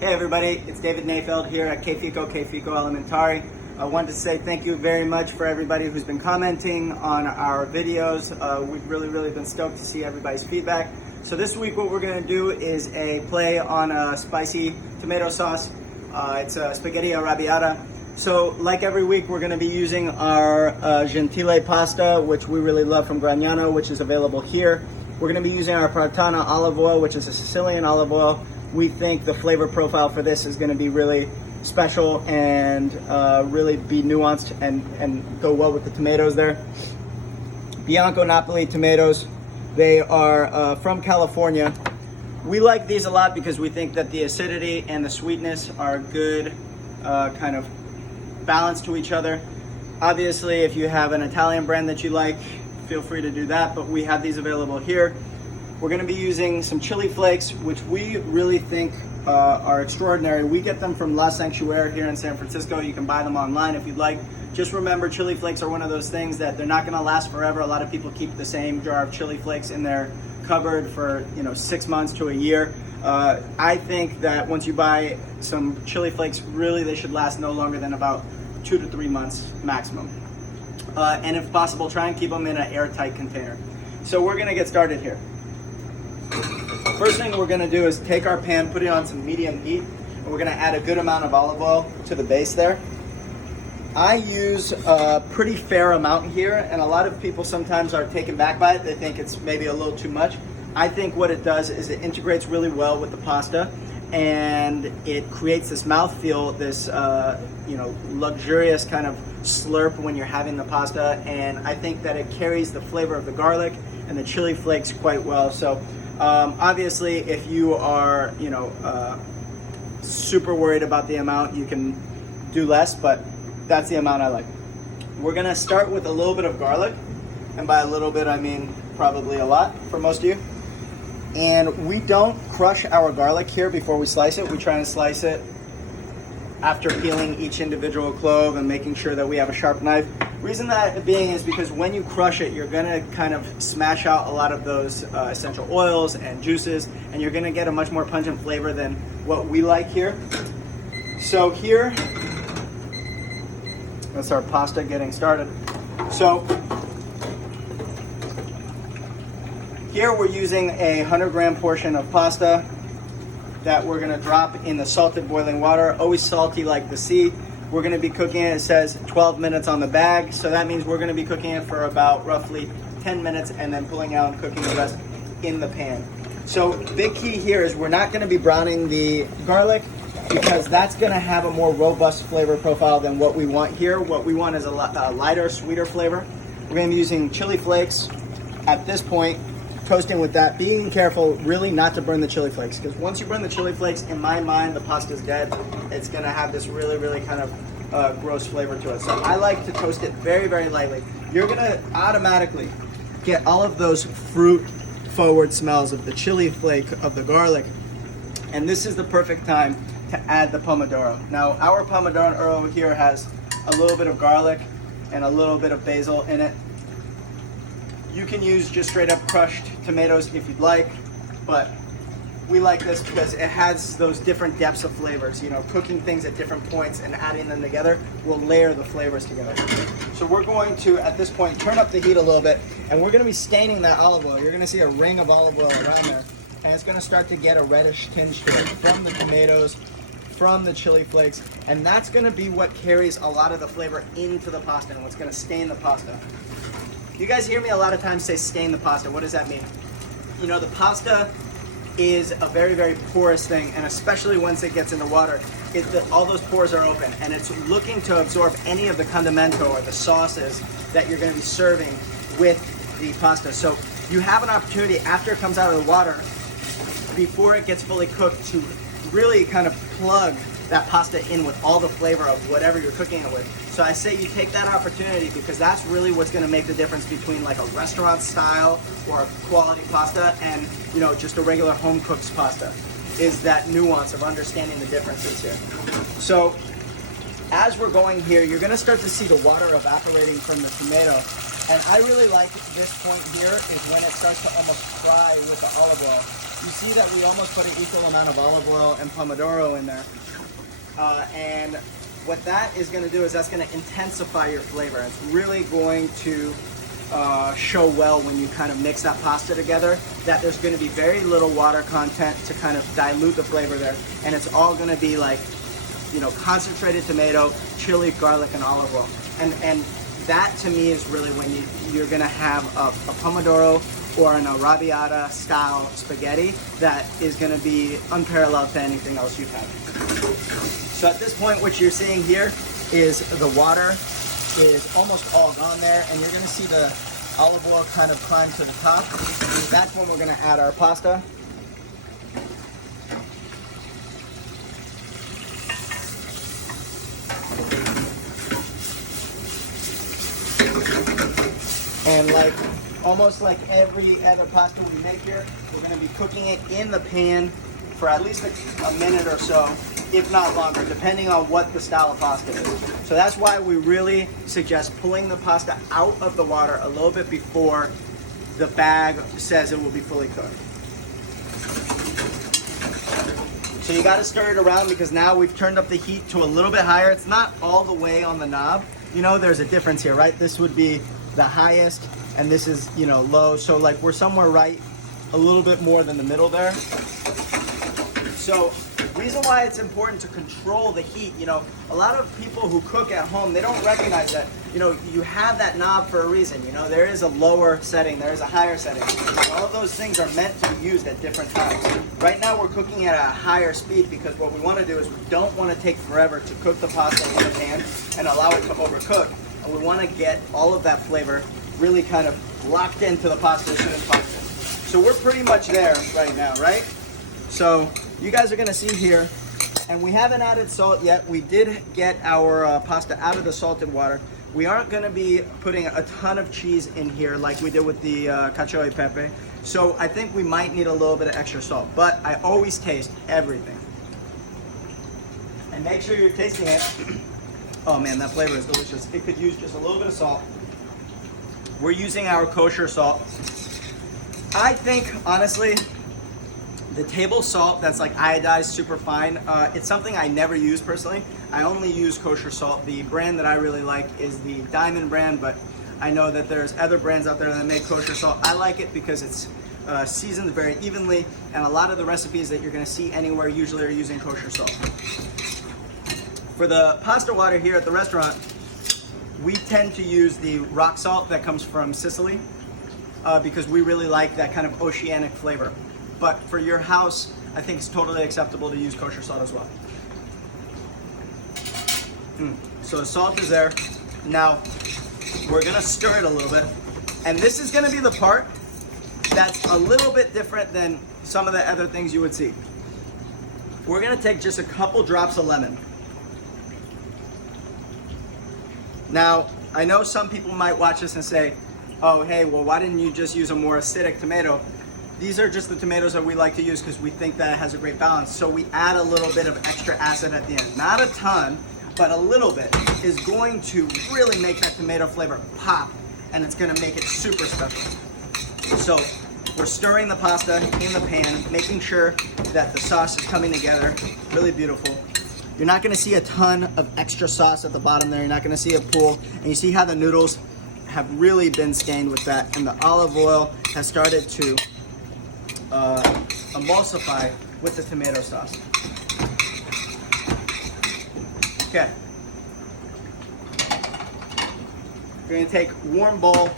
Hey everybody, it's David Nayfeld here at K-Fico Elementari. I wanted to say thank you very much for everybody who's been commenting on our videos. We've really been stoked to see everybody's feedback. So this week what we're going to do is a play on a spicy tomato sauce. It's a spaghetti arrabbiata. So like every week we're going to be using our gentile pasta, which we really love from Gragnano, which is available here. We're going to be using our Partana olive oil, which is a Sicilian olive oil. We think the flavor profile for this is going to be really special and really be nuanced and go well with the tomatoes there. Bianco Napoli tomatoes. They are from California. We like these a lot because we think that the acidity and the sweetness are good kind of balance to each other. Obviously, if you have an Italian brand that you like, feel free to do that, but we have these available here. We're going to be using some chili flakes, which we really think are extraordinary. We get them from La Sanctuaire here in San Francisco. You can buy them online if you'd like. Just remember, chili flakes are one of those things that they're not going to last forever. A lot of people keep the same jar of chili flakes in their cupboard for 6 months to a year. I think that once you buy some chili flakes, really they should last no longer than about 2 to 3 months maximum. And if possible, try and keep them in an airtight container. So we're going to get started here. First thing we're going to do is take our pan, put it on some medium heat, and we're going to add a good amount of olive oil to the base there. I use a pretty fair amount here, and a lot of people sometimes are taken back by it. They think it's maybe a little too much. I think what it does is it integrates really well with the pasta, and it creates this mouthfeel, this luxurious kind of slurp when you're having the pasta, and I think that it carries the flavor of the garlic and the chili flakes quite well. So obviously, if you are, super worried about the amount, you can do less, but that's the amount I like. We're gonna start with a little bit of garlic, and by a little bit, I mean probably a lot for most of you. And we don't crush our garlic here before we slice it. We try and slice it after peeling each individual clove and making sure that we have a sharp knife. Reason that being is because when you crush it, you're gonna kind of smash out a lot of those essential oils and juices, and you're gonna get a much more pungent flavor than what we like here. So here, that's our pasta getting started. So here we're using a 100-gram portion of pasta that we're gonna drop in the salted boiling water, always salty like the sea. We're gonna be cooking it, it says 12 minutes on the bag, so that means we're gonna be cooking it for about roughly 10 minutes and then pulling out and cooking the rest in the pan. So big key here is we're not gonna be browning the garlic because that's gonna have a more robust flavor profile than what we want here. What we want is a lighter, sweeter flavor. We're gonna be using chili flakes at this point, toasting with that, being careful really not to burn the chili flakes, because once you burn the chili flakes, in my mind, the pasta's dead. It's gonna have this really kind of gross flavor to it. So I like to toast it very lightly. You're gonna automatically get all of those fruit forward smells of the chili flake, of the garlic, and this is the perfect time to add the pomodoro. Now our pomodoro here has a little bit of garlic and a little bit of basil in it. You can use just straight up crushed tomatoes if you'd like, but we like this because it has those different depths of flavors. Cooking things at different points and adding them together will layer the flavors together. So we're going to, at this point, turn up the heat a little bit, and we're gonna be staining that olive oil. You're gonna see a ring of olive oil around there, and it's gonna start to get a reddish tinge to it from the tomatoes, from the chili flakes, and that's gonna be what carries a lot of the flavor into the pasta and what's gonna stain the pasta. You guys hear me a lot of times say stain the pasta. What does that mean? The pasta is a very porous thing, and especially once it gets in the water, all those pores are open, and it's looking to absorb any of the condimento or the sauces that you're going to be serving with the pasta. So you have an opportunity after it comes out of the water, before it gets fully cooked, to really kind of plug that pasta in with all the flavor of whatever you're cooking it with. So I say you take that opportunity, because that's really what's gonna make the difference between like a restaurant style or a quality pasta and just a regular home cooked pasta, is that nuance of understanding the differences here. So as we're going here, you're gonna start to see the water evaporating from the tomato. And I really like this point here is when it starts to almost fry with the olive oil. you see that we almost put an equal amount of olive oil and pomodoro in there. And what that is going to do is that's going to intensify your flavor. It's really going to show well when you kind of mix that pasta together, that there's going to be very little water content to kind of dilute the flavor there. And it's all going to be like, you know, concentrated tomato, chili, garlic, and olive oil. And that to me is really when you're going to have a pomodoro or an arrabbiata style spaghetti that is going to be unparalleled to anything else you've had. So at this point, what you're seeing here is the water is almost all gone there, and you're going to see the olive oil kind of climb to the top. That's when we're going to add our pasta. And like almost like every other pasta we make here, we're going to be cooking it in the pan for at least a minute or so, if not longer, depending on what the style of pasta is. So that's why we really suggest pulling the pasta out of the water a little bit before the bag says it will be fully cooked. So you got to stir it around because now we've turned up the heat to a little bit higher. It's not all the way on the knob. You know, there's a difference here, right? This would be the highest and this is, you know, low. So like we're somewhere right a little bit more than the middle there. So reason why it's important to control the heat, you know, a lot of people who cook at home, they don't recognize that, you know, you have that knob for a reason. You know, there is a lower setting, there is a higher setting. All of those things are meant to be used at different times. Right now we're cooking at a higher speed because what we want to do is we don't want to take forever to cook the pasta in the pan and allow it to overcook. And we want to get all of that flavor really kind of locked into the pasta as soon as possible. So we're pretty much there right now, right? So you guys are going to see here, and we haven't added salt yet. We did get our pasta out of the salted water. We aren't going to be putting a ton of cheese in here like we did with the cacio e pepe. So I think we might need a little bit of extra salt, but I always taste everything. And make sure you're tasting it. Oh man, that flavor is delicious. It could use just a little bit of salt. We're using our kosher salt. I think, honestly, the table salt that's like iodized super fine, it's something I never use personally. I only use kosher salt. The brand that I really like is the Diamond brand, but I know that there's other brands out there that make kosher salt. I like it because it's seasoned very evenly, and a lot of the recipes that you're gonna see anywhere usually are using kosher salt. For the pasta water here at the restaurant, we tend to use the rock salt that comes from Sicily because we really like that kind of oceanic flavor. But for your house, I think it's totally acceptable to use kosher salt as well. So the salt is there. Now, we're gonna stir it a little bit. And this is gonna be the part that's a little bit different than some of the other things you would see. We're gonna take just a couple drops of lemon. Now, I know some people might watch this and say, oh, hey, well, why didn't you just use a more acidic tomato? These are just the tomatoes that we like to use because we think that it has a great balance. So we add a little bit of extra acid at the end. Not a ton, but a little bit is going to really make that tomato flavor pop, and it's gonna make it super special. So we're stirring the pasta in the pan, making sure that the sauce is coming together, really beautiful. You're not gonna see a ton of extra sauce at the bottom there. You're not gonna see a pool. And you see how the noodles have really been stained with that, and the olive oil has started to emulsify with the tomato sauce. Okay. You're gonna take a warm bowl,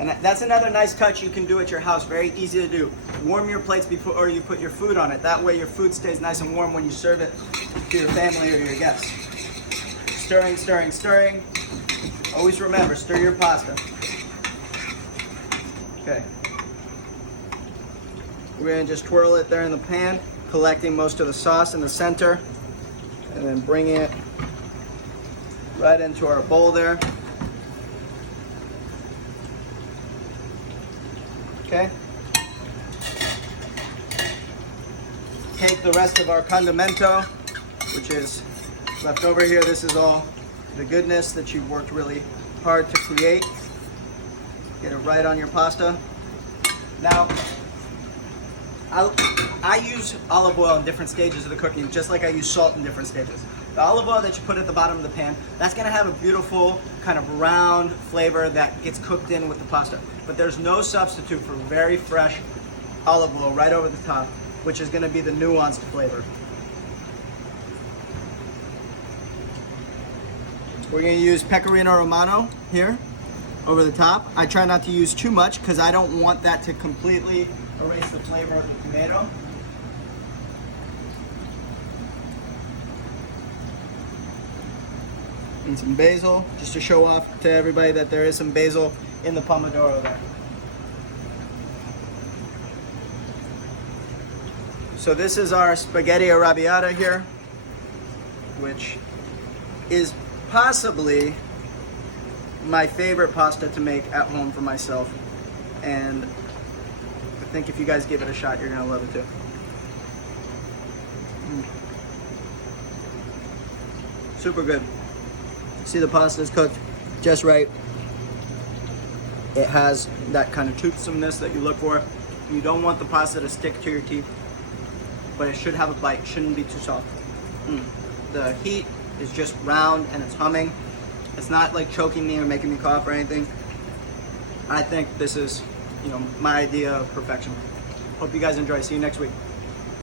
and that's another nice touch you can do at your house. Very easy to do. Warm your plates before you put your food on it. That way your food stays nice and warm when you serve it to your family or your guests. Stirring, stirring, stirring. Always remember, stir your pasta. Okay. We're gonna just twirl it there in the pan, collecting most of the sauce in the center, and then bringing it right into our bowl there. Okay. Take the rest of our condimento, which is left over here. This is all the goodness that you've worked really hard to create. Get it right on your pasta. Now, I use olive oil in different stages of the cooking, just like I use salt in different stages. The olive oil that you put at the bottom of the pan, that's gonna have a beautiful kind of round flavor that gets cooked in with the pasta. But there's no substitute for very fresh olive oil right over the top, which is gonna be the nuanced flavor. We're gonna use pecorino romano here over the top. I try not to use too much because I don't want that to completely erase the flavor of the tomato. And some basil, just to show off to everybody that there is some basil in the pomodoro there. So this is our spaghetti arrabbiata here, which is possibly my favorite pasta to make at home for myself. And I think if you guys give it a shot, you're gonna love it too. Super good. See, the pasta is cooked just right. It has that kind of toothsomeness that you look for. You don't want the pasta to stick to your teeth, but it should have a bite. Shouldn't be too soft. The heat is just round and it's humming. It's not like choking me or making me cough or anything. I think this is, my idea of perfection. Hope you guys enjoy. See you next week.